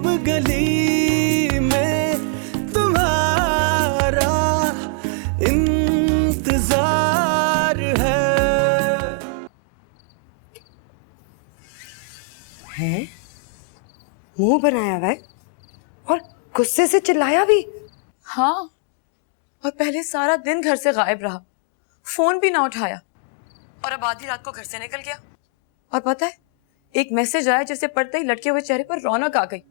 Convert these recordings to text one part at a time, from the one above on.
अब गली में तुम्हारा इंतजार है। मुंह बनाया हुआ है और गुस्से से चिल्लाया भी। हाँ, और पहले सारा दिन घर से गायब रहा, फोन भी ना उठाया, और अब आधी रात को घर से निकल गया। और पता है, एक मैसेज आया जिसे पढ़ते ही लटके हुए चेहरे पर रौनक आ गई,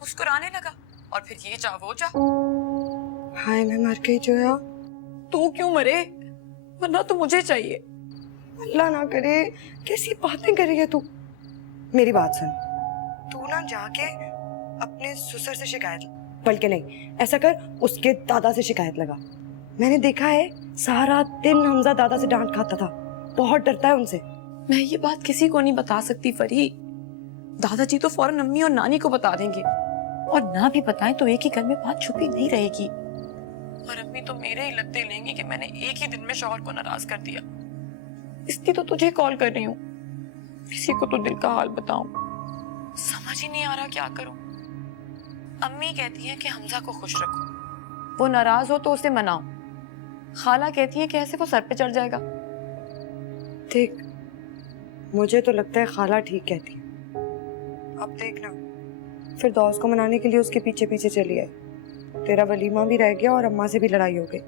मुस्कुराने लगा, और फिर ये जा वो जा। हाय मैं मर गई जोया। तू क्यों मरे, वरना तो मुझे चाहिए। अल्लाह ना करे, कैसी बातें कर रही है तू। मेरी बात सुन, तू ना जाके अपने ससुर से शिकायत, बल्कि नहीं ऐसा कर, उसके दादा से शिकायत लगा। मैंने देखा है सारा दिन हमजा दादा से डांट खाता था, बहुत डरता है उनसे। मैं ये बात किसी को नहीं बता सकती फरी, दादाजी तो फौरन अम्मी और नानी को बता देंगे, और ना भी बताएं तो एक ही घर में बात छुपी नहीं रहेगी। और अम्मी तो मेरे ही लगते लेंगी कि मैंने एक ही दिन में शौहर को नाराज कर दिया। इसलिए तो तुझे कॉल कर रही हूँ, किसी को तो दिल का हाल बताऊं। समझ ही नहीं आ रहा क्या करूं। अम्मी कहती है कि हमजा को खुश रखो, वो नाराज हो तो उसे मनाओ। खाला कहती है कि ऐसे वो सर पे चढ़ जाएगा। ठीक, मुझे तो लगता है खाला ठीक कहती है। अब देखना, फिर दोस्त को मनाने के लिए उसके पीछे पीछे चली आई। तेरा वलीमा भी रह गया और अम्मा से भी लड़ाई हो गई।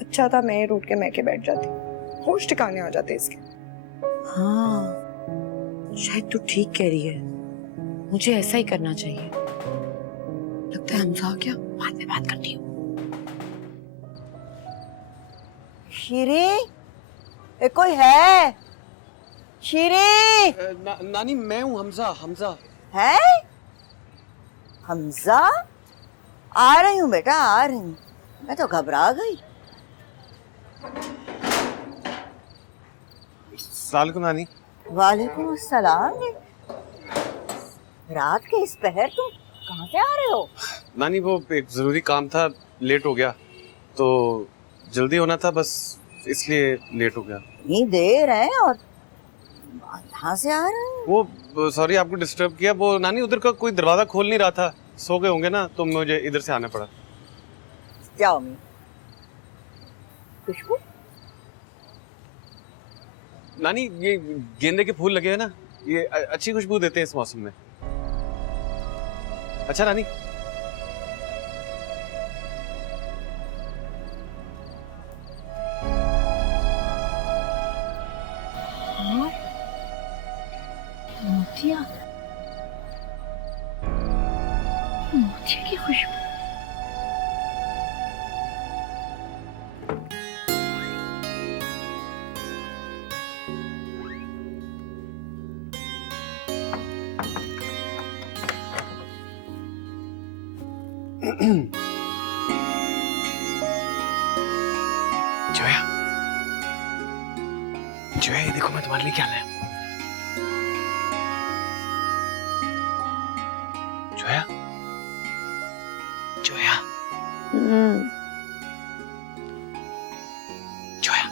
अच्छा था मैं रूठ के मैके बैठ जाती, होश ठिकाने आ जाते इसके। हाँ, शायद तू ठीक कह रही है, मुझे ऐसा ही करना चाहिए। लगता है हमजा आ गया, बाद में बात करती हूँ। शीरी, कोई है? शीरी नानी मैं हूँ हमजा। हमजा है? हमजा? आ रही हूँ बेटा, आ रही हूँ। मैं तो घबरा गई। सलाम नानी। वालेकुम अस्सलाम। रात के इस पहर तुम कहाँ से आ रहे हो? नानी वो एक जरूरी काम था, लेट हो गया, तो जल्दी होना था बस, इसलिए लेट हो गया। इतनी देर है और कहाँ से आ रहे हो? वो सॉरी आपको डिस्टर्ब किया। वो नानी उधर का कोई दरवाजा खोल नहीं रहा था, सो गए होंगे ना, तो मुझे इधर से आना पड़ा। जाओ मैं। खुशबू? नानी ये गेंदे के फूल लगे हैं ना, ये अच्छी खुशबू देते हैं इस मौसम में। अच्छा नानी, मोतिया, मोतिया की खुशबू। जोया, जोया ये देखो मैं तुम्हारे लिए क्या लाया। जोया, जोया, जोया।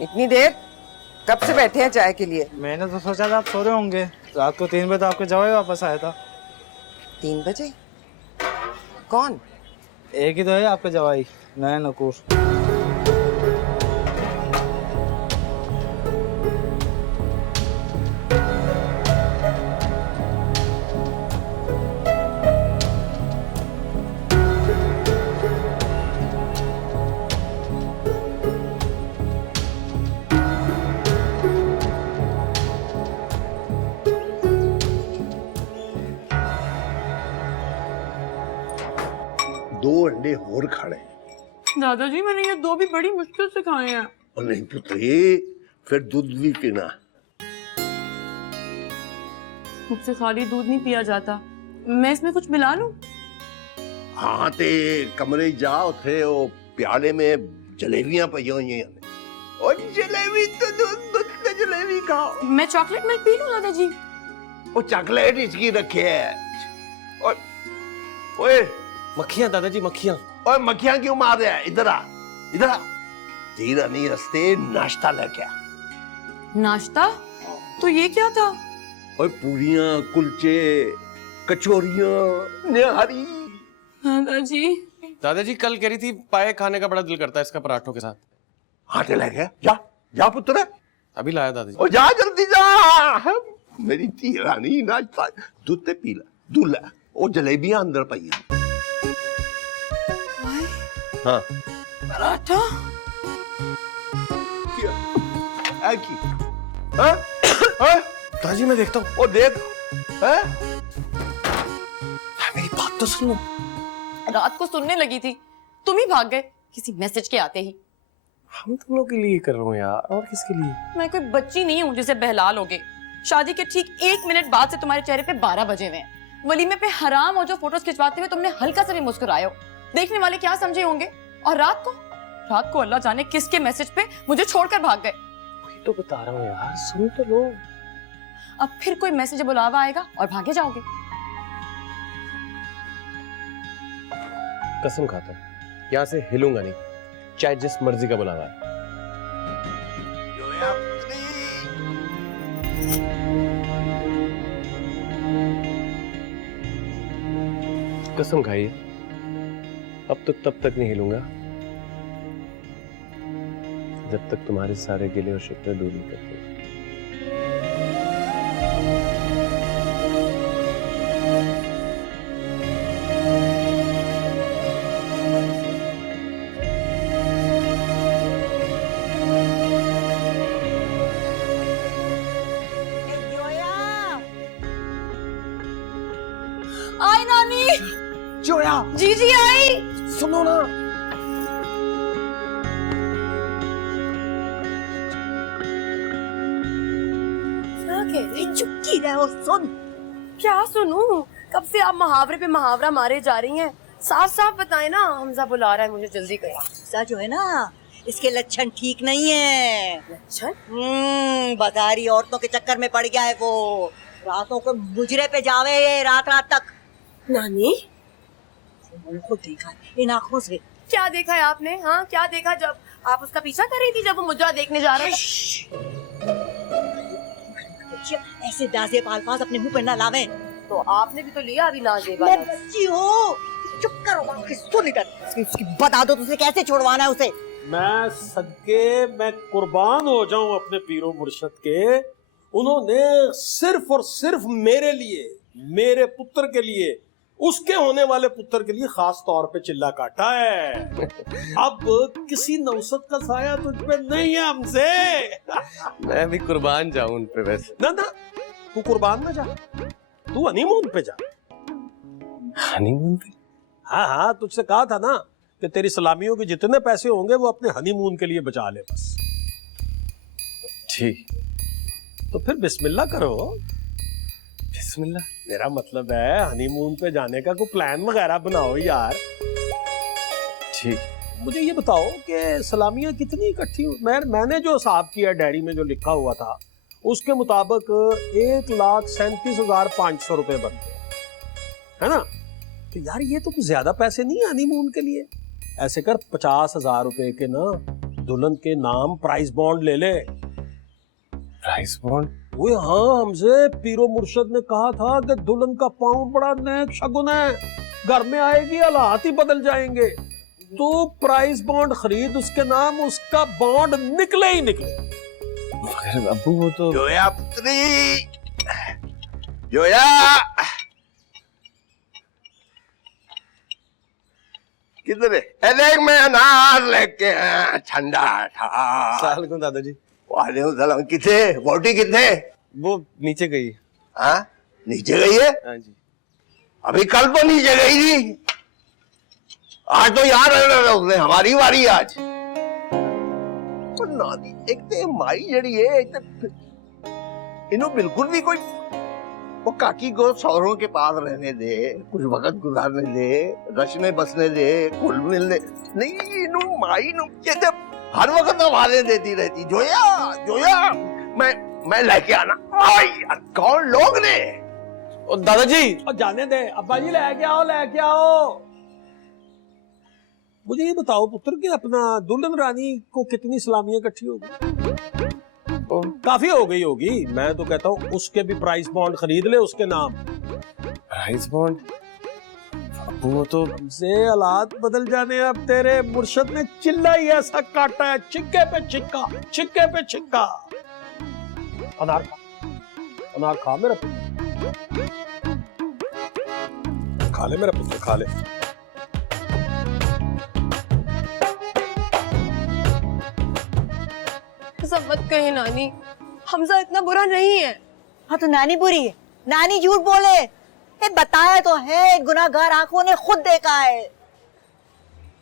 इतनी देर कब से बैठे हैं चाय के लिए? मैंने तो सोचा था आप सो रहे होंगे। रात को 3 बजे तो आपके जवाई वापस आया था। 3 बजे? कौन? एक ही तो है आपका जवाई, नया नकूर। दो अंडे होर खाने, दादाजी मैंने ये 2 भी बड़ी मुश्किल से खाए हैं। और नहीं पुत्री, फिर दूध भी पीना। मुझसे खाली दूध नहीं पिया जाता, मैं इसमें कुछ मिला लूं? हाँ ते कमरे जाओ थे वो प्याले में जलेबियां पई हुई हैं। और जलेबी तो दूध से जलेबी खाओ। मैं चॉकलेट मिल्क पी लूं दादाजी? वो चॉकलेट इसकी रखे है। और ओए मक्खियां दादाजी, मक्खियां। ओए मक्खियां क्यों मार रहा है? इधर आ, इधर आ। तेरा नहीं रस्ते नाश्ता लेके आ। नाश्ता? तो ये क्या था? ओए पूरियां, कुलचे, कचौरियां, निहारी। दादाजी दादाजी कल कह रही थी पाए खाने का बड़ा दिल करता है इसका पराठों के साथ। हाँ चला गया। जा जा पुत्र, अभी लाया दादाजी। ओ जा जल्दी जा। मेरी धी रानी नाश्ता दूध ते पी ला, दूध ला। ओ जलेबियां अंदर पई हैं। हाँ पराठा? क्या है की? हाँ हाँ दादाजी मैं देखता हूँ। ओ देख, हैं? मेरी बात तो सुनो। रात को सुनने लगी थी, तुम ही भाग गए किसी मैसेज के आते ही। हम तुम लोग के लिए कर रहे हो यार, और किसके लिए? मैं कोई बच्ची नहीं हूँ जिसे बहला लोगे। शादी के ठीक 1 मिनट बाद से तुम्हारे चेहरे पे 12 बजे हुए हैं। वलीमे पे हराम और जो फोटोज खिंचवाते हुए तुमने हल्का सा भी मुस्कुराए हो, देखने वाले क्या समझे होंगे। और रात को अल्लाह जाने किसके मैसेज पे मुझे छोड़कर भाग गए। वही तो बता रहा हूँ यार, सुन तो लो। अब फिर कोई मैसेज बुलावा आएगा और भागे जाओगे। कसम खाता हूँ यहाँ से हिलूंगा नहीं, चाहे जिस मर्जी का बुलावा है। कसम खाइए, अब तो तब तक नहीं हिलूंगा जब तक तुम्हारे सारे गिले और शिकवे दूर नहीं करते। आई नानी। जोया, जीजी आई। सुनो ना। चुपकी रहो, सुन। क्या सुनूं? कब से आप मुहावरे पे मुहावरा मारे जा रही हैं। साफ साफ बताएं ना, हमजा बुला रहा है मुझे, जल्दी करें। हमजा जो है ना, इसके लक्षण ठीक नहीं है। लक्षण? बाजारी औरतों के चक्कर में पड़ गया है वो। रातों को मुजरे पे जावे ये रात तक। नानी उनको देखा इन आँखों से। क्या देखा है आपने? हाँ क्या देखा जब आप उसका पीछा कर रही थी, जब वो मुजरा देखने जा रहा था? ऐसे दाजेब अल्फाज अपने मुंह पर ना लावे। तो आपने भी तो लिया अभी नाजेब। मैं बच्ची हूँ, चुप करो। सुन इधर, उसकी बता दो तुझे कैसे छुड़वाना है उसे। मैं सदके मैं कुर्बान हो जाऊं अपने पीरो मुर्शद के। उन्होंने सिर्फ और सिर्फ मेरे लिए, मेरे पुत्र के लिए, उसके होने वाले पुत्र के लिए खास तौर पे चिल्ला काटा है। अब किसी नौसत का साया तुझ पे नहीं है हमसे। मैं भी कुर्बान जाऊं उन पे वैसे। ना ना, तू कुर्बान ना जा, तू हनीमून पे जा। हनीमून पे? हाँ हाँ, तुझसे कहा था ना कि तेरी सलामियों के जितने पैसे होंगे वो अपने हनीमून के लिए बचा ले बस। ठीक, तो फिर बिस्मिल्लाह करो। बिस्मिल्लाह? मेरा मतलब है हनीमून पे जाने का कोई प्लान वगैरह बनाओ यार। ठीक। मुझे ये बताओ कि सलामियां कितनी इकट्ठी? मैंने जो हिसाब किया डायरी में जो लिखा हुआ था उसके मुताबिक 1,37,500 रुपए बनते है ना? तो यार ये तो कुछ ज्यादा पैसे नहीं है हनीमून के लिए। ऐसे कर 50,000 रुपए के ना दुल्हन के नाम प्राइस बॉन्ड ले ले। Price bond? वो हाँ, हमसे पीरो मुर्शद ने कहा था कि दुल्हन का पाँव बड़ा नेक शगुन है, घर में आएगी हालात ही बदल जाएंगे। तो प्राइस बॉन्ड खरीद उसके नाम, उसका बॉन्ड निकले ही निकले। मगर अब्बू वो तो। जोया पुत्री, जोया किधर है? देख मैं अनार लेके आया, ठंडा था। साल को दादाजी। वालेकुम किथे? बोटी किथे? वो नीचे गई। हाँ नीचे गई है? हाँ जी। अभी कल तो नीचे गई थी। आज तो यार उसने हमारी बारी आज। नानी एक ते माई जड़ी है, एक ते इन्हों बिल्कुल भी कोई वो काकी को सौरों के पास रहने दे, कुछ वक्त गुजारने दे, रचने बसने दे, घुल मिलने नहीं। इन्हों माई नु ये जब हर वक्त आवाजें देती रहती, जोया जोया मैं लेके आना। आई कौन लोग ने? और दादाजी और जाने दे अब्बा जी, लेके आओ लेके आओ। मुझे ये बताओ पुत्र कि अपना दुल्हन रानी को कितनी सलामियां इकट्ठी होगी? काफी हो गई होगी। मैं तो कहता हूँ उसके भी प्राइस बॉन्ड खरीद ले उसके नाम। Price bond? वो तो से हालात बदल जाने। अब तेरे मुर्शद ने चिल्ला ही ऐसा काटा है, छिक्के पे छिक्का, छिक्के पे छिक्का। अनार खा मेरा पुत्र, खा ले मेरा पुत्र, खा ले। सब मत कहे नानी, हमजा इतना बुरा नहीं है। हाँ तो नानी बुरी है, नानी झूठ बोले। बताया तो है, गुनाहगार आंखों ने खुद देखा है।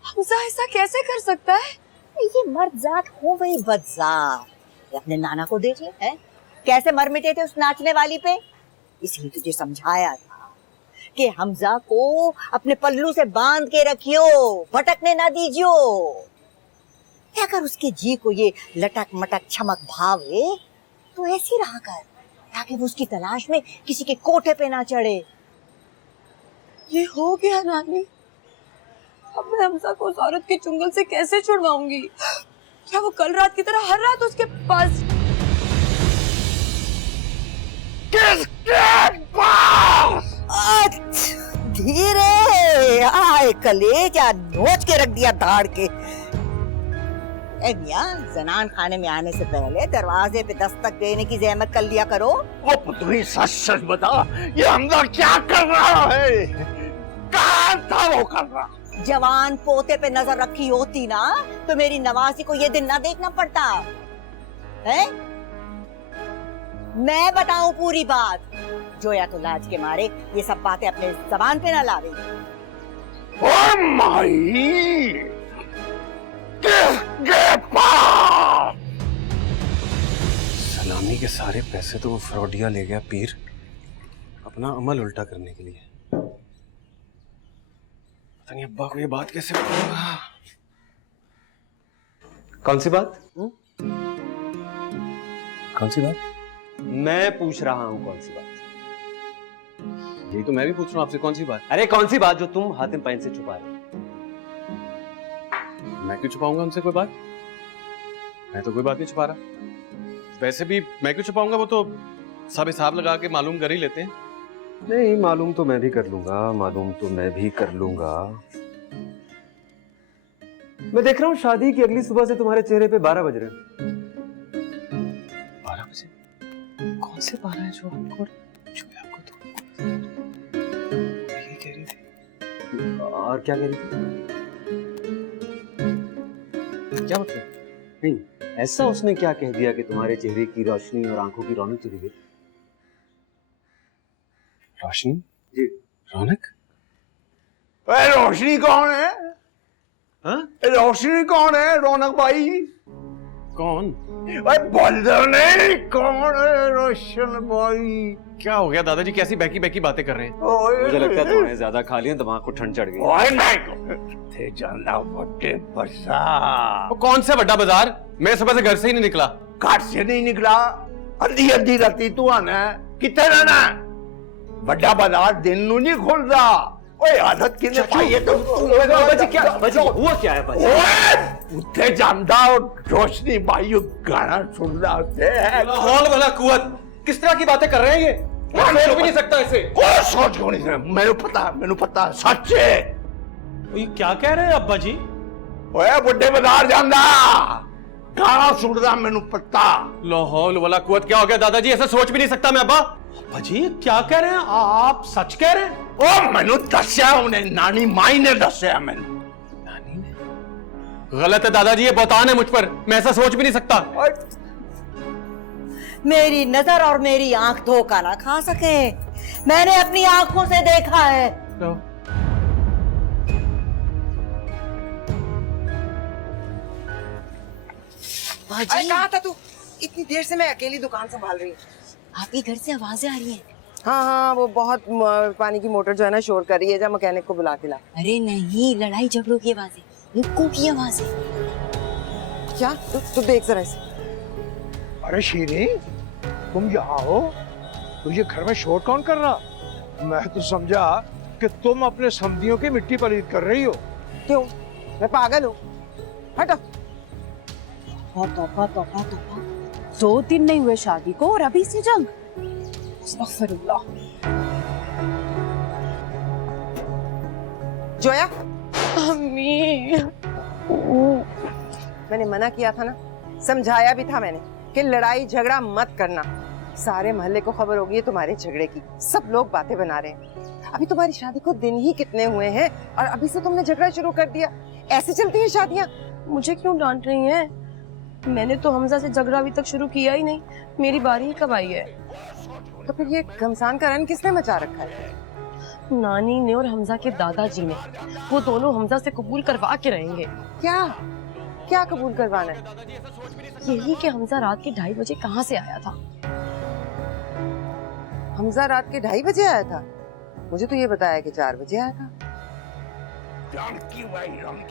हमजा ऐसा कैसे कर सकता है? ये मर्द जात हो वही बदजात। अपने नाना को देख ले, है कैसे मर मिटे थे उस नाचने वाली पे। इसलिए तुझे समझाया था कि हमजा को अपने पल्लू से बांध के रखियो, भटकने ना दीजियो। अगर उसके जी को ये लटक मटक छमक भावे तो ऐसी रहा कर, ताकि वो उसकी तलाश में किसी के कोठे पे ना चढ़े। ये हो गया नानी। अब मैं हमजा को उस औरत के चुंगल से कैसे छुड़वाऊंगी? क्या वो कल रात की तरह हर रात उसके पास? धीरे आए, कलेजा नोच के रख दिया धाड़ के। मियां, जनान खाने में आने से पहले दरवाजे पे दस्तक देने की जहमत कर लिया करो। ओ पुत्री सच सच बता, ये हमजा क्या कर रहा है? कहाँ था वो कर रहा? जवान पोते पे नजर रखी होती ना तो मेरी नवासी को ये दिन ना देखना पड़ता है। मैं बताऊं पूरी बात, जोया तो लाज के मारे ये सब बातें अपने जबान पे ना लावे। ओ माई, सलामी के सारे पैसे तो वो फ्रॉडिया ले गया पीर, अपना अमल उल्टा करने के लिए। पता नहीं अब्बा को ये बात कैसे बताऊंगा। कौन सी बात? कौन सी बात? मैं पूछ रहा हूं कौन सी बात। यही तो मैं भी पूछ रहा हूँ आपसे, कौन सी बात? अरे कौन सी बात जो तुम हातिम पाइन से छुपा रहे हो? मैं क्यों छुपाऊंगा उनसे कोई बात? मैं तो कोई बात नहीं छुपा रहा। वैसे भी मैं क्यों छुपाऊंगा, वो तो सब हिसाब लगा के मालूम कर ही लेते हैं। नहीं, मालूम तो मैं भी कर लूंगा, मालूम तो मैं भी कर लूंगा। मैं देख रहा हूँ शादी की अगली सुबह से तुम्हारे चेहरे पे 12 बज रहे हैं। 12 बजे? कौन से 12 है जो आपको तो यही कह रही थी। और क्या कह रही थी? क्या मतलब? नहीं, ऐसा उसने क्या कह दिया कि तुम्हारे चेहरे की रोशनी और आंखों की रौनक चली गई? रोशनी? जी। रौनक? रोशनी कौन है? हाँ? रोशनी कौन है? रौनक भाई कौन? बंदर नहीं, कौन है रोशन भाई? क्या हो गया दादाजी, कैसी बहकी बहकी बातें कर रहे हैं? मुझे लगता है तुम्हें ज्यादा खा लिया, दिमाग को ठंड चढ़ गई। ओए थे जाना बड़े बाजार। वो कौन सा बड़ा बाजार? मैं सुबह से घर से ही नहीं निकला। घर से नहीं निकला? अद्धी अद्धी राती तू आना कितने रहना? बड़ा बाजार दिन नू नहीं खुलता। ओए आदत किने पाई है तुम? बाजी क्या? बाजी हुआ क्या है बाजी? ओए उठे जांदा और रोशनी भाई गाना सुन रहा है। हौल वाला कुवत, किस तरह की बातें कर रहे हैं ये? मैं सोच भी नहीं सकता इसे। कोई सोच क्यों नहीं सकता? मैंने पता सच है। ये क्या कह रहे हैं अब्बा जी? ओए बड़े बाजार जांदा गाना सुन रहा, मैंने पता। लाहौल वाला कुवत, क्या हो गया दादाजी? ऐसा सोच भी नहीं सकता मैं अब्बा। अब्बा जी क्या कह रहे हैं आप? सच कह रहे हैं? ओ मैंने दस्या, उन्हें नानी माई ने दस्या। मैंने नानी ने? गलत है दादाजी, ये बहतान है मुझ पर। मैं ऐसा सोच भी नहीं सकता। मेरी नजर और मेरी आंख धोखा ना खा सके। मैंने अपनी आंखों से देखा है। अरे कहाँ था तू? इतनी देर से मैं अकेली दुकान संभाल रही हूँ। आपके घर से आवाजें आ रही हैं। हाँ हाँ, वो बहुत पानी की मोटर जो है ना शोर कर रही है, जा मैकेनिक को बुला के ला। अरे नहीं, लड़ाई झगड़ों की आवाजें, मुक्कों की आवाजें। क्या? तू देख जरा इसे। अरे शीरी, तुम यहाँ हो? तुझे घर में शोर कौन कर रहा? मैं तो समझा कि तुम अपने समधियों की मिट्टी पलीद कर रही हो। क्यों? मैं पागल हूँ? हटो। तौबा तौबा तौबा, 2 दिन नहीं हुए शादी को और अभी से जंग। अस्तगफिरुल्लाह। जोया, अम्मी, मैंने मना किया था ना, समझाया भी था मैंने कि लड़ाई झगड़ा मत करना। सारे मोहल्ले को खबर होगी तुम्हारे झगड़े की, सब लोग बातें बना रहे हैं। अभी तुम्हारी शादी को दिन ही कितने हुए हैं और अभी से तुमने झगड़ा शुरू कर दिया। ऐसे चलती हैं शादियां? मुझे क्यों डांट रही हैं? मैंने तो हमजा से झगड़ा अभी तक शुरू किया ही नहीं। मेरी बारी ही कब आई है? तो फिर ये घमसान का रन किसने मचा रखा है? नानी ने और हमजा के दादाजी ने। वो दोनों हमजा से कबूल करवा के रहेंगे। क्या क्या कबूल करवाना है? यही कि हमजा रात के 2:30 बजे कहाँ से आया था। हमजा रात के 2:30 बजे आया था? मुझे तो ये बताया कि 4 बजे आया था। रॉनकी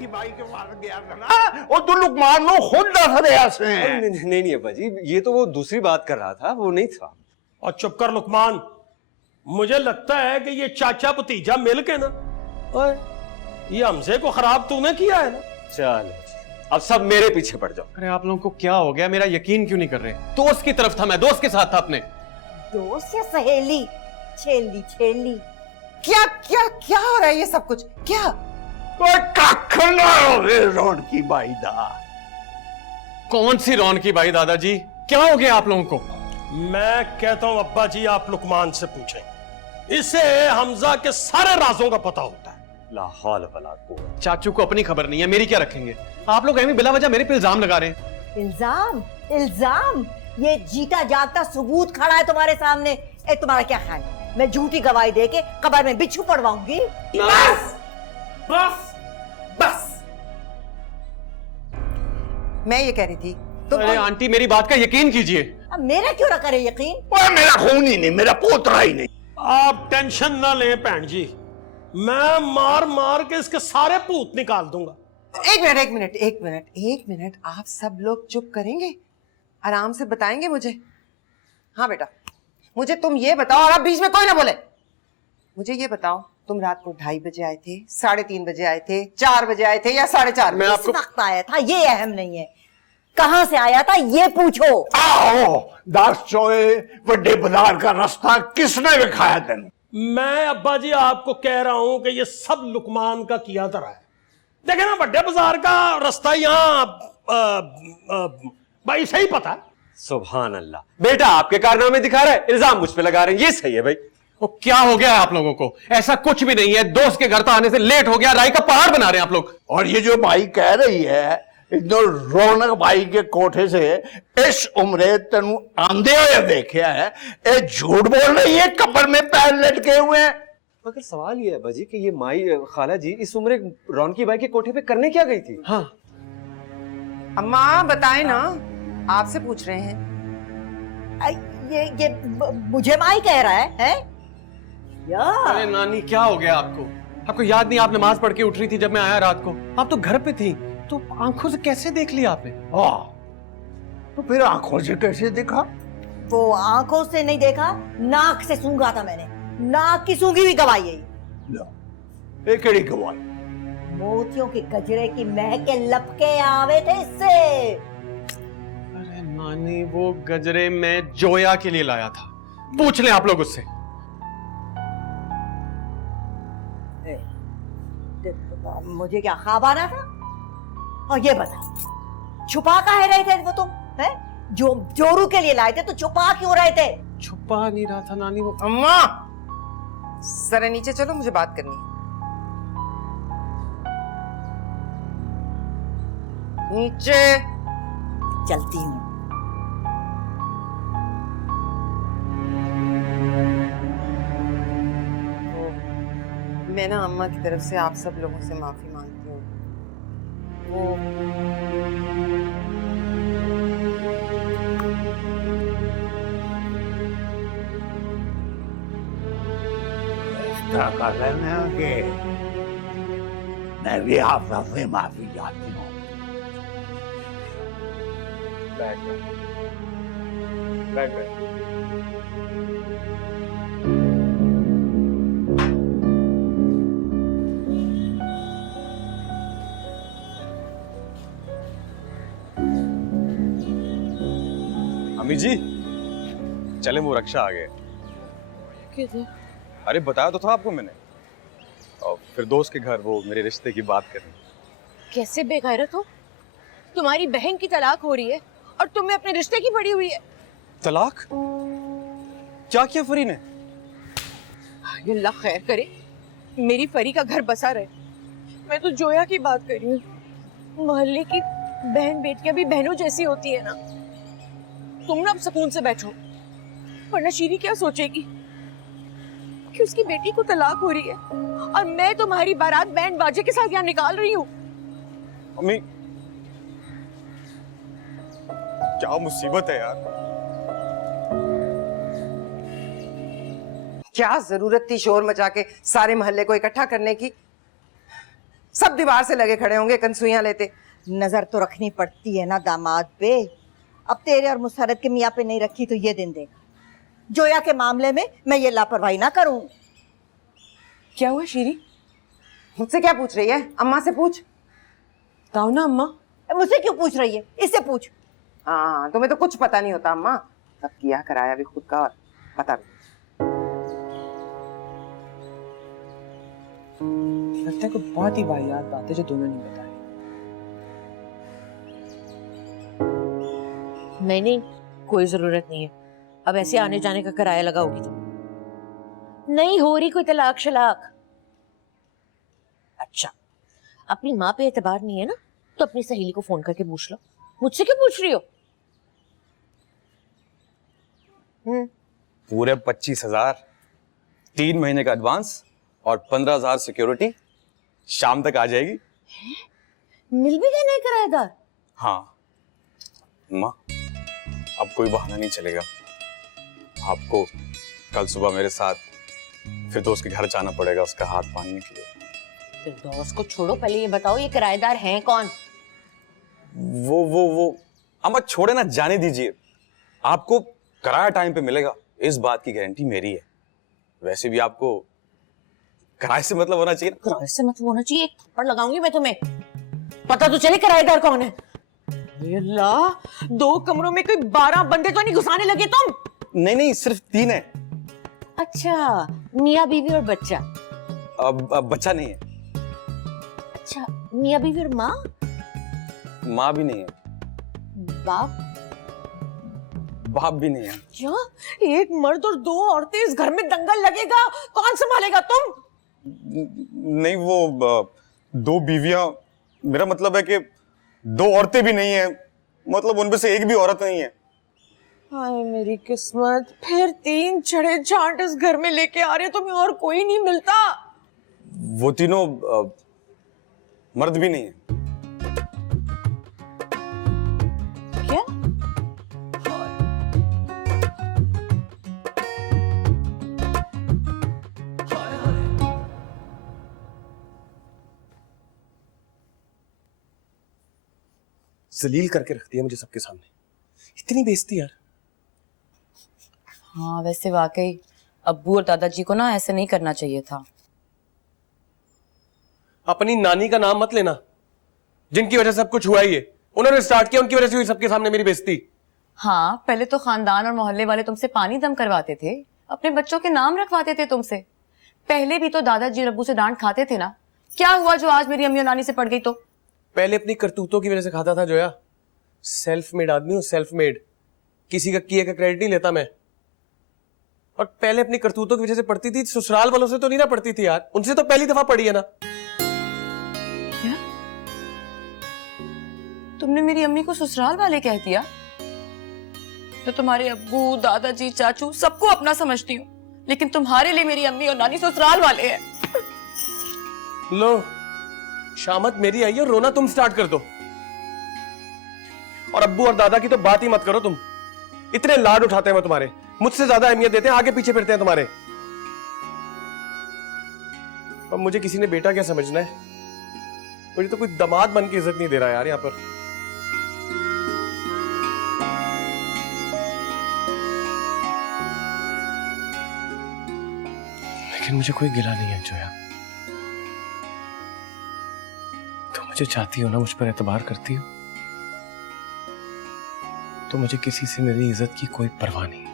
बाई के पास गया था ना, और तो लुकमान नो खुद दस रहा से। नहीं अब्बा जी, ये तो वो दूसरी बात कर रहा था, वो नहीं था। और चुप कर लुकमान, मुझे लगता है कि ये चाचा भतीजा मिल के ना, ओए, ये हमसे को खराब तूने किया है ना। चलो अब सब मेरे पीछे पड़ जाओ। अरे आप लोगों को क्या हो गया? मेरा यकीन क्यों नहीं कर रहे? दोस्त की तरफ था मैं, दोस्त के साथ था अपने। दोस्त या सहेली? छेली छेली। क्या क्या क्या हो रहा है ये सब कुछ? क्या? रॉनकी बाई दा। कौन सी रौनकी बाई दादाजी? क्या हो गया आप लोगों को? मैं कहता हूं अब्बा जी आप लुकमान से पूछें, इसे हमजा के सारे राजों का पता होता है। ला हौल वला कुव्वत। चाचू को अपनी खबर नहीं है, मेरी क्या रखेंगे? आप लोग ऐਵੇਂ बिला वजह मेरे पे इल्जाम लगा रहे हैं। इल्जाम? इल्जाम? ये जीता जागता सबूत खड़ा है तुम्हारे सामने। ए, तुम्हारा क्या ख्याल है मैं झूठी गवाही देके कब्र में बिच्छू पड़वाऊंगी? बस बस बस। मैं ये कह रही थी तुम। अरे आंटी मेरी बात का यकीन कीजिए। अब मेरा क्यों ना करे यकीन? ओए मेरा खून ही नहीं, मेरा पोतरा ही नहीं। आप टेंशन ना लें बहन जी, मैं मार मार के इसके सारे भूत निकाल दूंगा। एक मिनट, आप सब लोग चुप करेंगे? आराम से बताएंगे मुझे? हाँ बेटा, मुझे तुम ये बताओ, और अब बीच में कोई ना बोले। मुझे ये बताओ, तुम रात को 2:30 बजे आए थे, 3:30 बजे आए थे, 4 बजे आए थे या 4:30? मैं आपको वक्त आया था ये अहम नहीं है, कहां से आया था ये पूछो। आओ, दास चोए बड़े बाजार का रास्ता किसने दिखाया तेन? मैं अब्बा जी आपको कह रहा हूं कि ये सब लुकमान का किया धरा है। देखे ना बड़े बाजार का रास्ता यहाँ भाई सही पता है। सुभान अल्लाह, बेटा आपके कारनामे दिखा रहा है, इल्जाम मुझ पे लगा रहे हैं, ये सही है भाई। वो क्या हो गया है आप लोगों को? ऐसा कुछ भी नहीं है, दोस्त के घर तो आने से लेट हो गया, राई का पहाड़ बना रहे हैं आप लोग। और ये जो भाई कह रही है, इधर रौनक भाई के कोठे से इस उम्रे तेन आंदे हुए देखा है, ये झूठ बोल रही है, कब्र में पैर लटके हुए हैं। मगर सवाल ये है बाजी कि ये माई खाला जी इस उम्र रौनकी बाई के कोठे पे करने क्या गई थी? हाँ अम्मा बताए ना, आपसे पूछ रहे हैं। ये मुझे माई कह रहा है? अरे नानी क्या हो गया आपको? आपको याद नहीं आप नमाज पढ़ के उठ रही थी जब मैं आया रात को? आप तो घर पे थी, तो आंखों से कैसे देख लिया आपने? तो फिर आंखों से कैसे देखा? वो आंखों से नहीं देखा, नाक से सूंघा था मैंने। नाक की सूंघी हुई गवाही है। एक केड़ी गवाही? मोतियों के गजरे की महके लपके आवे थे इससे। अरे नानी वो गजरे मैं जोया के लिए लाया था, पूछ लें आप लोग उससे। मुझे क्या ख्वाब आना था? और ये बता, छुपा काहे रहे थे वो तुम? हैं? जो जोरू के लिए लाए थे तो छुपा क्यों रहे थे? छुपा नहीं रहा था नानी वो। अम्मा जरा नीचे चलो, मुझे बात करनी है। नीचे चलती हूँ। मैं ना अम्मा की तरफ से आप सब लोगों से माफी मांगती हूँ। वो गुस्सा कर रहे होंगे। मैं भी आप सबसे माफी चाहती हूँ। अम्मी जी चले, वो रक्षा आ गए। किधर? अरे बताया तो था आपको मैंने। और फिर दोस्त के घर वो मेरे रिश्ते की बात करनी। कैसे बेगैरत हो? तुम्हारी बहन की तलाक हो रही है और तुम्हें अपने रिश्ते की पड़ी हुई है। तलाक? क्या किया फरी ने? अल्लाह खैर करे, मेरी फरी का घर बसा रहे। मैं तो जोया की बात कर रही हूँ। मोहल्ले की बहन बेटियां भी बहनों जैसी होती है ना। तुम ना अब सुकून से बैठो, वरना शीरी क्या सोचेगी कि उसकी बेटी को तलाक हो रही है और मैं तुम्हारी बारात बैंड बाजे के साथ यहाँ निकाल रही हूँ। अम्मी क्या मुसीबत है यार। क्या जरूरत थी शोर मचा के सारे मोहल्ले को इकट्ठा करने की? सब दीवार से लगे खड़े होंगे कंसुइयां लेते। नजर तो रखनी पड़ती है ना दामाद पे। अब तेरे और मुसरत के मियाँ पे नहीं रखी तो ये दिन देगा। जोया के मामले में मैं ये लापरवाही ना करूं। क्या हुआ शीरी? मुझसे क्या पूछ रही है? अम्मा से पूछ। बताओ ना अम्मा। मुझसे क्यों पूछ रही है? इससे पूछ। हाँ, तुम्हें तो कुछ पता नहीं होता अम्मा। सब किया कराया भी खुद का और पता भी। लगता है कोई बहुत ही वाहियात बात है जो दोनों ने बताई। नहीं, कोई जरूरत नहीं है। अब ऐसे आने जाने का किराया लगाओगी तुम। नहीं हो रही कोई तलाक शलाक। अच्छा, अपनी माँ पे एतबार नहीं है ना, तो अपनी सहेली को फोन करके पूछ लो। मुझसे क्यों पूछ रही हो? पूरे 25,000, 3 महीने का एडवांस और 15,000 सिक्योरिटी शाम तक आ जाएगी। मिल भी गए नए किराएदार? हाँ माँ, अब कोई बहाना नहीं चलेगा। आपको कल सुबह मेरे साथ फिर दोस्त के घर जाना पड़ेगा उसका हाथ बांधने के लिए। फिर दोस्त को छोड़ो, पहले ये बताओ ये किराएदार हैं कौन? वो अम्मा छोड़े ना, जाने दीजिए। आपको किराया टाइम पे मिलेगा, इस बात की गारंटी मेरी है। वैसे भी आपको किराए से मतलब होना चाहिए ना। किराए से मतलब होना चाहिए? एक थप्पड़ लगाऊंगी मैं तुम्हें। पता तो चले किराएदार कौन है। अल्लाह, 2 कमरों में कोई 12 बंदे तो नहीं घुसाने लगे तुम? नहीं, सिर्फ 3 है। अच्छा, मियाँ बीवी और बच्चा। अब बच्चा नहीं है। अच्छा, मियाँ बीवी और माँ? माँ भी नहीं है। बाप भी नहीं है। क्या? एक मर्द और 2 औरतें इस घर में दंगल लगेगा, कौन संभालेगा? तुम? नहीं, वो 2 बीवियां, मेरा मतलब है कि 2 औरतें भी नहीं है, मतलब उनमें से एक भी औरत नहीं है। हाय मेरी किस्मत, फिर 3 छड़े छांट इस घर में लेके आ रहे, तुम्हें और कोई नहीं मिलता? वो तीनों मर्द भी नहीं है। क्या? जलील करके रख दिया मुझे सबके सामने। इतनी बेइज्जती यार। हाँ, वैसे वाकई अब्बू और दादाजी को ना ऐसे नहीं करना चाहिए था। अपनी नानी का नाम मत लेना, जिनकी वजह से सब कुछ हुआ ही है। उन्होंने स्टार्ट किया, उनकी वजह से हुई सबके सामने मेरी बेइज्जती। हाँ, पहले तो खानदान और मोहल्ले वाले तुमसे पानी दम करवाते थे, अपने बच्चों के नाम रखवाते थे तुमसे। पहले भी तो दादाजी और अब्बू से डांट खाते थे ना। क्या हुआ जो आज मेरी अम्मी और नानी से पड़ गई? तो पहले अपनी करतूतों की वजह से खाता था जोया। सेल्फ मेड आदमी हूं, सेल्फ मेड। किसी का किए का क्रेडिट नहीं लेता मैं। और पहले अपनी करतूतों की वजह से पढ़ती थी, ससुराल वालों से तो नहीं ना पढ़ती थी यार, उनसे तो पहली दफा पढ़ी है ना। क्या? तुमने मेरी अम्मी को ससुराल वाले कह दिया? तो तुम्हारे अब्बू, दादाजी, चाचू सबको अपना समझती हूँ, लेकिन तुम्हारे लिए मेरी अम्मी और नानी ससुराल वाले हैं। लो, शामत मेरी आई है, रोना तुम स्टार्ट कर दो। और अब्बू और दादा की तो बात ही मत करो तुम। इतने लाड उठाते हैं वो तुम्हारे, मुझसे ज्यादा अहमियत देते हैं, आगे पीछे फिरते हैं तुम्हारे। अब मुझे किसी ने बेटा क्या समझना है? मुझे तो कोई दामाद बन के इज्जत नहीं दे रहा यार यहाँ पर। लेकिन मुझे कोई गिला नहीं है जोया। तुम मुझे चाहती हो ना, मुझ पर एतबार करती हो, तो मुझे किसी से मेरी इज्जत की कोई परवाह नहीं।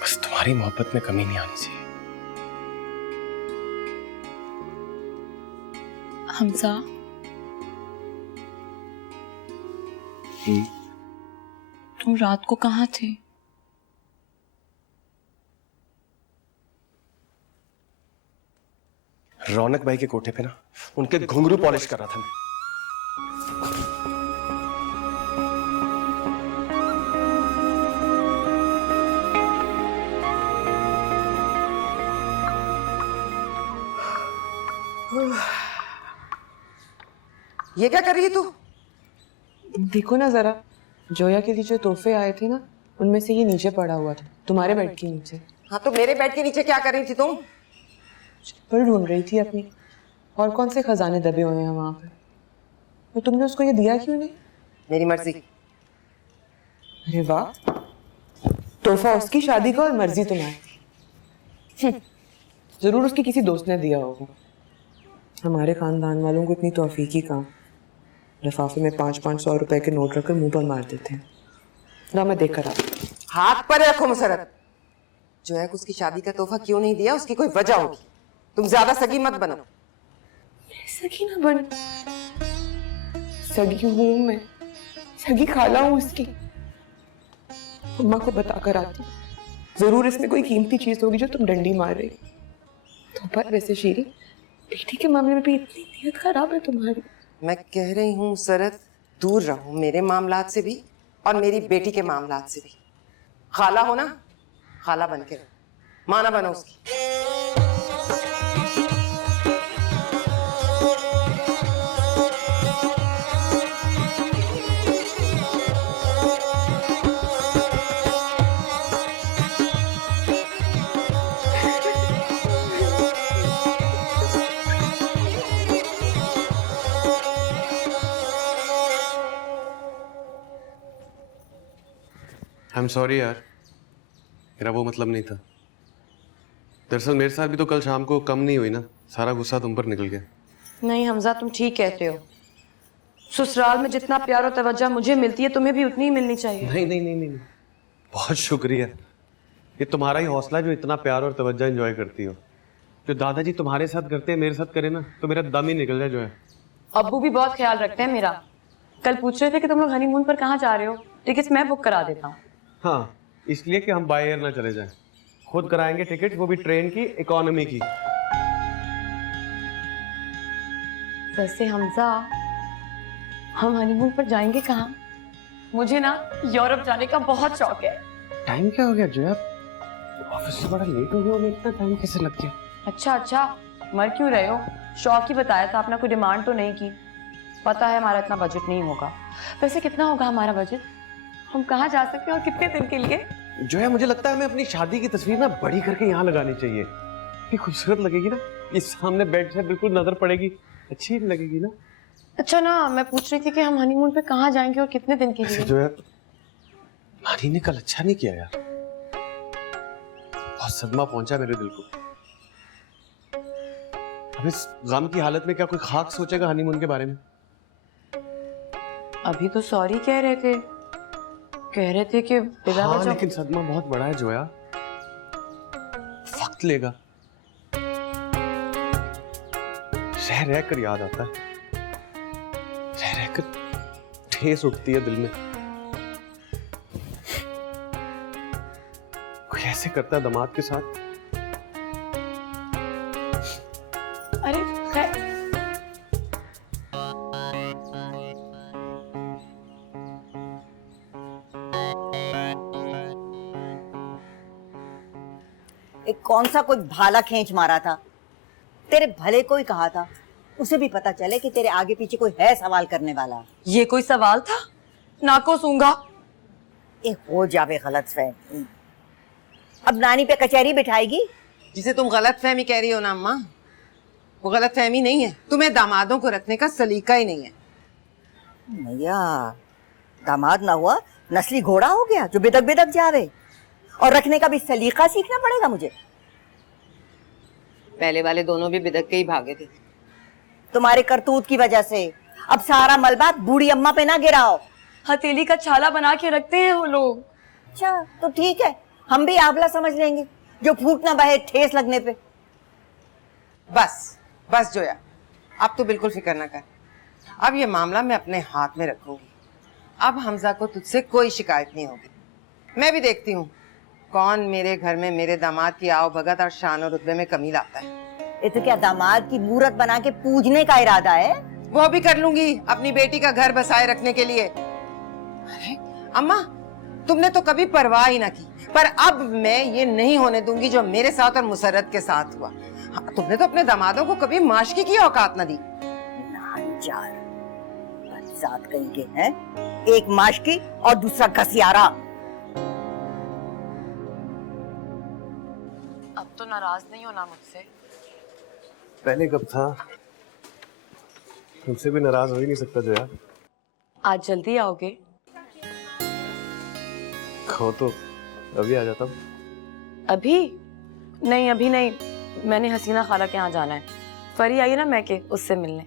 बस तुम्हारी मोहब्बत में कमी नहीं आनी चाहिए। हमजा, तुम रात को कहाँ थे? रौनक भाई के कोठे पे ना, उनके घुंघरू पॉलिश कर रहा था मैं। ये क्या कर रही है तू? देखो ना जरा, जोया के लिए जो तोहफे आए थे ना, उनमें से ये नीचे पड़ा हुआ था, तुम्हारे बेड के नीचे। हाँ तो मेरे बेड के नीचे क्या कर रही थी तुम? पर ढूंढ रही थी अपनी, और कौन से खजाने दबे हुए हैं वहां पे। तो तुमने उसको ये दिया क्यों नहीं? मेरी मर्जी। अरे वाह, तोहफा उसकी शादी का और मर्जी तुम्हारी। जरूर उसके किसी दोस्त ने दिया होगा। हमारे खानदान वालों को इतनी तौफीकी कहाँ, लिफाफे में 500-500 रुपए के नोट रखकर मुंह पर मार देते हैं। ना मैं देख कर आ। हाथ पर रखो मुसरत। जो है उसकी शादी का तोहफा क्यों नहीं दिया, उसकी कोई वजह होगी। तुम ज्यादा सगी मत बनो। सगी ना बन, सगी हूँ मैं, सगी खाला हूँ उसकी। अम्मा को बता कर आती, जरूर इसमें कोई कीमती चीज होगी जो तुम डंडी मार रही। तो पर वैसे शीरी, बेटी के मामले में भी इतनी नीयत खराब है तुम्हारी। मैं कह रही हूँ मुसरत, दूर रहो मेरे मामलात से भी और मेरी बेटी के मामलात से भी। खाला हो ना, खाला बन के रहो, माँ ना बनो उसकी। आई एम सॉरी यार, मेरा वो मतलब नहीं था। दरअसल मेरे साथ भी तो कल शाम को कम नहीं हुई ना, सारा गुस्सा तुम पर निकल गया। नहीं हमजा, तुम ठीक कहते हो। ससुराल में जितना प्यार और तवज्जो मुझे मिलती है, तुम्हें भी उतनी ही मिलनी चाहिए। नहीं नहीं नहीं नहीं, बहुत शुक्रिया। ये तुम्हारा ही हौसला जो इतना प्यार और तवज्जो एंजॉय करती हो। जो दादाजी तुम्हारे साथ करते हैं मेरे साथ करे ना, तो मेरा दम ही निकल जाए। जो है अब्बू भी बहुत ख्याल रखते हैं मेरा। कल पूछ रहे थे कि तुम लोग हनीमून पर कहाँ जा रहे हो, टिकट्स मैं बुक करा देता हूँ। हाँ, इसलिए कि हम बाय एयर ना चले जाएं। खुद कराएंगे टिकट, वो भी ट्रेन की, इकोनॉमी की। वैसे हमजा, हम हनीमून पर जाएंगे कहाँ? मुझे ना यूरोप जाने का बहुत शौक है। टाइम क्या हो गया जो है? ऑफिस से बड़ा लेट हो गया, इतना टाइम कैसे लग गया? अच्छा, मर क्यों रहे हो? शौक ही बताया था, अपना कोई डिमांड तो नहीं की। पता है हमारा इतना बजट नहीं होगा। वैसे कितना होगा हमारा बजट? हम कहाँ जा सकते हैं और कितने दिन के लिए? जो है मुझे लगता है हमें अपनी शादी की तस्वीर ना बड़ी करके यहाँ लगानी चाहिए। ये खूबसूरत लगेगी ना, ये सामने बेड से बिल्कुल नजर पड़ेगी, अच्छी लगेगी ना। अच्छा ना, मैं पूछ रही थी कि हम हनीमून पे कहाँ जाएंगे और कितने दिन के लिए? जो है नानी ने कल अच्छा नहीं किया यार, बहुत सदमा पहुंचा मेरे दिल को। अब इस गम की हालत में क्या कोई खाक सोचेगा हनीमून के बारे में? अभी तो सॉरी कह रहे थे कि विदा हाँ, बचाओ। लेकिन सदमा बहुत बड़ा है जोया, वक्त लेगा। रह रह कर याद आता है, रह रह कर ठेस उठती है दिल में। कोई ऐसे करता है दामाद के साथ? अरे खैर, एक कौन सा कोई भाला खींच मारा था, तेरे भले को ही कहा था। उसे भी पता चले कि तेरे आगे पीछे कोई है सवाल करने वाला। ये कोई सवाल था? नाको सूंगा। हो जावे गलतफहमी। अब नानी पे कचहरी बिठाएगी। जिसे तुम गलत फहमी कह रही हो ना अम्मा, वो गलत फहमी नहीं है। तुम्हें दामादों को रखने का सलीका ही नहीं है। भैया दामाद ना हुआ नस्ली घोड़ा हो गया जो बिदक बिदक जावे, और रखने का भी सलीका सीखना पड़ेगा मुझे। पहले वाले दोनों भी बिदक के ही भागे थे। तुम्हारे करतूत की वजह से अब सारा मलबा बूढ़ी अम्मा पे ना गिराओ। हथेली का छाला बना के रखते हैं वो लोग। अच्छा तो ठीक है, हम भी आंवला समझ लेंगे जो फूट ना बहे ठेस लगने पे। बस बस जोया, अब तो बिल्कुल फिक्र ना कर। अब ये मामला मैं अपने हाथ में रखूंगी। अब हमजा को तुझसे कोई शिकायत नहीं होगी। मैं भी देखती हूँ कौन मेरे घर में मेरे दामाद की आओ भगत और शान और रुतबे में कमी लाता है। ये तो क्या दामाद की मूरत बना के पूजने का इरादा है? वो भी कर लूंगी अपनी बेटी का घर बसाए रखने के लिए। अरे अम्मा, तुमने तो कभी परवाह ही ना की, पर अब मैं ये नहीं होने दूंगी जो मेरे साथ और मुसर्रत के साथ हुआ। हाँ, तुमने तो अपने दामादों को कभी माशकी की औकात ना दी। साथ कहेंगे हैं, एक माशकी और दूसरा घसियारा। अब तो नाराज नहीं होना मुझसे। पहले कब था, तुमसे भी नाराज हो ही नहीं सकता जो यार। आज जल्दी आओगे? कहो तो अभी आ जाता हूँ। अभी नहीं, अभी नहीं, मैंने हसीना खाला के यहाँ जाना है। फरी आई है ना मैं के, उससे मिलने।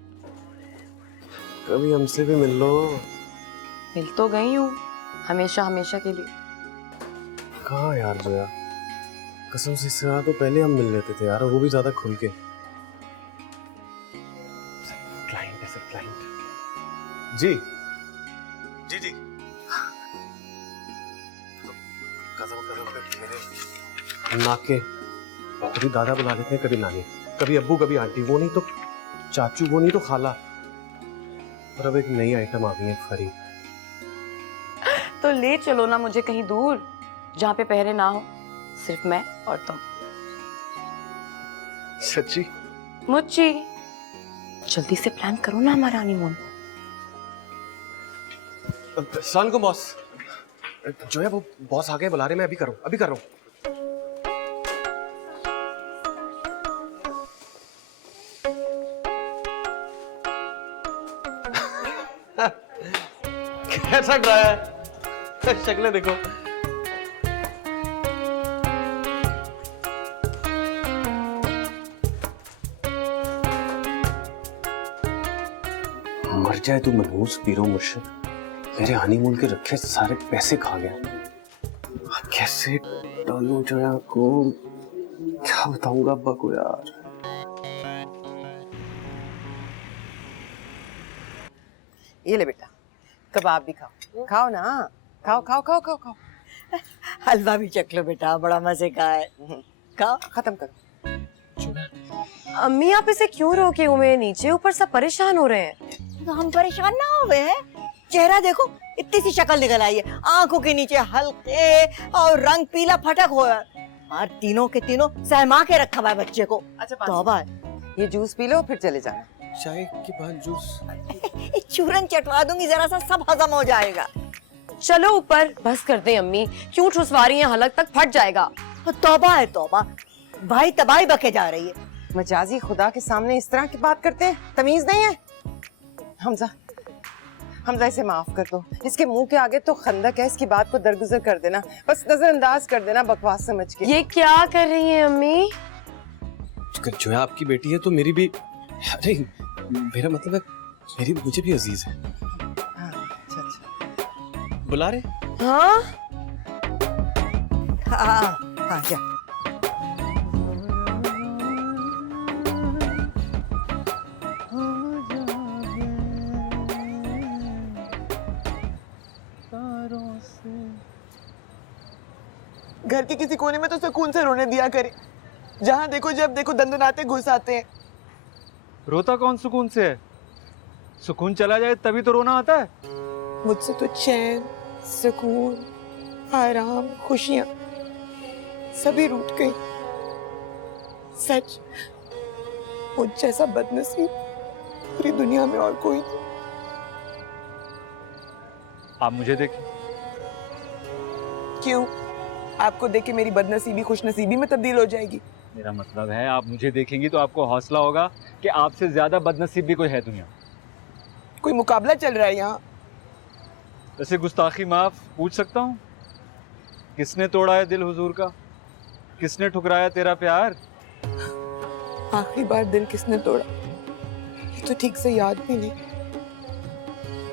कभी हमसे भी मिल लो। मिल तो गई हूँ, हमेशा हमेशा के लिए। कहाँ यार जोया, कसम से इससे ज्यादा तो पहले हम मिल लेते थे यार, और वो भी ज्यादा खुल के। क्लाइंट है सर, क्लाइंट। जी जी जी। कसम कसम पे मेरे नाके कभी दादा बुला लेते हैं, कभी नानी, कभी अब्बू, कभी आंटी, वो नहीं तो चाचू, वो नहीं तो खाला। और अब एक नई आइटम आ गई है, फरी। तो ले चलो ना मुझे कहीं दूर, जहाँ पे पहरे ना हो, सिर्फ मैं और तुम। सच्ची? मुच्ची, जल्दी से प्लान करो ना हमारा हनीमून। सलाम को बॉस। जो है वो बॉस आ गए, बुला रहे, मैं अभी करूँ, अभी कर रहा हूँ। कैसा ड्राया है, शक्लें देखो। मर जाए तो मनहूस पीरो मुर्शिद, मेरे हनीमून के रखे सारे पैसे खा गया। कैसे डालूं जोया को, क्या बताऊंगा अब्बा को यार। ये ले बेटा, कबाब भी खाओ। खाओ ना, खाओ खाओ खाओ खाओ खाओ। हलवा भी चख लो बेटा, बड़ा मजे का है। खाओ, खत्म करो। अम्मी आप इसे क्यों रोके हुए, नीचे ऊपर सब परेशान हो रहे हैं। तो हम परेशान ना हो गए हैं? चेहरा देखो, इतनी सी शक्ल निकल आई है, आंखों के नीचे हल्के और रंग पीला फटक हो है। और तीनों के तीनों सहमा के रखा हुआ है बच्चे को। अच्छा तौबा है। ये जूस पी लो फिर चले जाना। चाय के बाद जूस? चूरन चटवा दूंगी जरा सा, सब हजम हो जाएगा। चलो ऊपर, बस कर दे अम्मी, क्यों ठुसवा रही हैं, हलक तक फट जाएगा। तौबा है तौबा, भाई तबाही बके जा रही है। मजाजी खुदा के सामने इस तरह की बात करते हैं, तमीज नहीं है। हमजा, हमजा इसे माफ कर दो, इसके मुंह के आगे तो खंदक है, इसकी बात को दरगुजर कर देना, बस नजरअंदाज कर देना बकवास समझ के। ये क्या कर रही हैं अम्मी? जो है आपकी बेटी है तो मेरी भी, अरे मेरा मतलब है मेरी, मुझे भी अजीज है। हाँ, अच्छा अच्छा। बुला रहे? हाँ हाँ हाँ जा। घर के किसी कोने में तो सुकून से रोने दिया करे, जहाँ देखो जब देखो दंदनाते घुस आते हैं। रोता कौन सुकून से है? सुकून चला जाए तभी तो रोना आता है। मुझसे तो चैन, सुकून, आराम, खुशियां सभी रूठ गई। सच, मुझ जैसा बदनसीब पूरी दुनिया में और कोई नहीं। आप मुझे देखिए। क्यों, आपको देख के मेरी बदनसीबी खुशनसीबी में तब्दील हो जाएगी। मेरा मतलब है आप मुझे देखेंगी तो आपको हौसला होगा कि आपसे ज्यादा बदनसीब भी कोई है दुनिया। कोई मुकाबला चल रहा है यहाँ। वैसे गुस्ताखी माफ पूछ सकता हूँ, किसने तोड़ा है दिल हुजूर का? किसने ठुकराया तेरा प्यार? आखिरी बार दिल किसने तोड़ा ये तो ठीक से याद भी नहीं।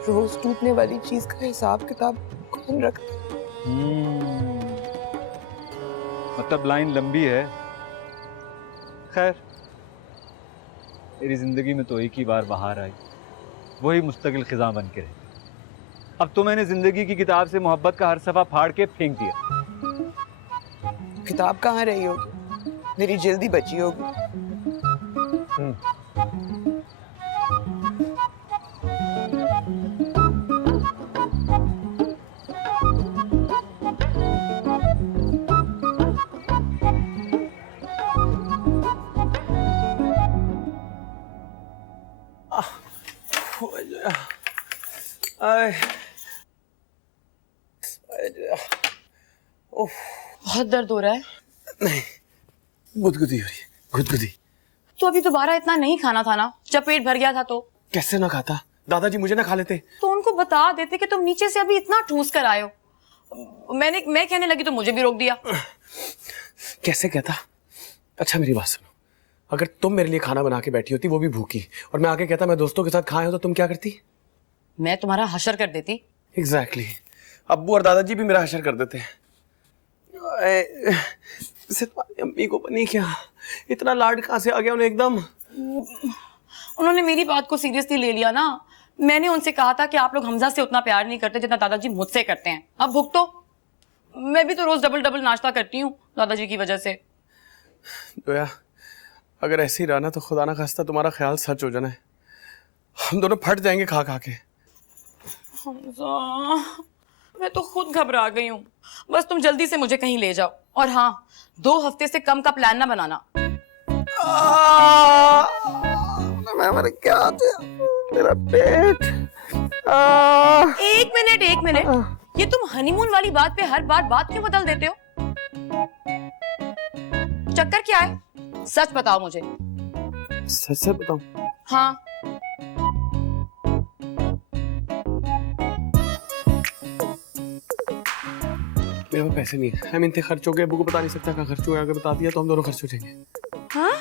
रोज टूटने वाली चीज का हिसाब किताब कौन रखता? मतलब लाइन लंबी है। खैर, मेरी जिंदगी में तो एक ही बार बाहर आई, वही मुस्तकिल खिजा बन के रही। अब तो मैंने जिंदगी की किताब से मोहब्बत का हर सफा फाड़ के फेंक दिया। किताब कहाँ रही होगी? मेरी जल्दी बची होगी। बहुत दर्द हो रहा है। नहीं, गुदगुदी हो रही है, गुदगुदी। तो अभी दोबारा इतना नहीं खाना था ना, जब पेट भर गया था तो? कैसे ना खाता? दादाजी मुझे ना खा लेते। तो उनको बता देते कि तुम नीचे से अभी इतना ठूस कर आए हो। मैं कहने लगी तो मुझे भी रोक दिया। कैसे कहता? अच्छा मेरी बात सुनो, अगर तुम मेरे लिए खाना बना के बैठी होती, वो भी भूखी, और मैं आके कहता मैं दोस्तों के साथ खाए हो, तो तुम क्या करती? मैं तुम्हारा हशर कर देती। एग्जैक्टली। अब्बू और दादाजी भी मेरा हशर कर देते हैं। तुम्हारी अम्मी को बनी क्या, इतना लाड कहाँ से आ गया उन्हें एकदम? उन्होंने मेरी बात को सीरियसली ले लिया ना। मैंने उनसे कहा था कि आप लोग हमजा से उतना प्यार नहीं करते जितना दादाजी मुझसे करते हैं। अब भुगतो। मैं भी तो रोज डबल डबल नाश्ता करती हूँ दादाजी की वजह से। जोया, अगर ऐसे ही रहा ना तो खुदा ना खास्ता तुम्हारा ख्याल सच हो जाना है। हम दोनों फट जाएंगे खा खा के। हमजा, मैं तो खुद घबरा गई हूँ। बस तुम जल्दी से मुझे कहीं ले जाओ। और हाँ, 2 हफ्ते से कम का प्लान ना बनाना। क्या मेरा पेट। 1 मिनट। ये तुम हनीमून वाली बात पे हर बार बात क्यों बदल देते हो? चक्कर क्या है? सच बताओ मुझे। सच बताऊं? हाँ। मेरे पास पैसे नहीं है। इतने खर्च हो गए, अब्बू को बता नहीं सकता क्या खर्च हुआ। अगर बता दिया तो हम दोनों खर्च हो जाएंगे। हाँ?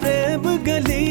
प्रेम गली